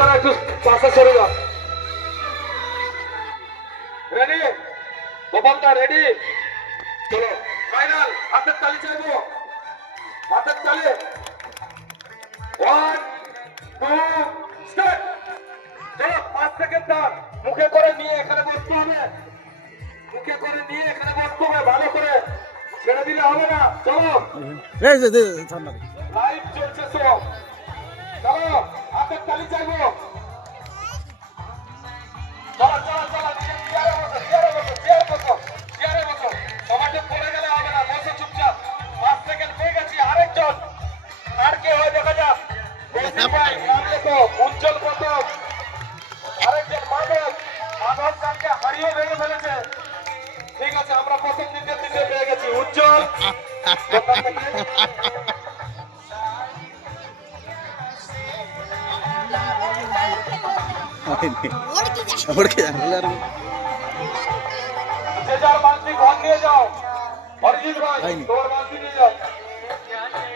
দাঁড়া একটু পাশে সরে যাও রেডি গোপালদা রেডি চলো। ফাইনাল হাতের তালি চাইব। হাতের তালি। ওয়ান টু স্টার্ট চলো পাঁচ সেকেন্ড দাঁড়। মুখে করে নিয়ে এখানে বসতে হবে। মুখে করে নিয়ে এখানে বসতে হবে ভালো করে। ছেড়ে দিলে হবে না। চলো। লাইভ চলছে সব। চলো। হাতের তালি চাইব চলো চলো চলো চেয়ারে বসো চেয়ারে বসো চেয়ারে পড়ে গেলে হবে চুপচাপ। পাঁচ সেকেন্ড পেয়ে আরেকজন। আর কে হয় দেখা যাক। ভাই, নাম লেখো, উজ্জ্বল প্রথম আরেকজন মাধব মাধব হারিয়ে ভেঙে ফেলেছে। ঠিক আছে, আমরা প্রথম, দ্বিতীয়, তৃতীয় পেয়ে গেছি। উজ্জ্বল। छोड़ के जा और जीत भाई दौड़ बांधी ले जाओ।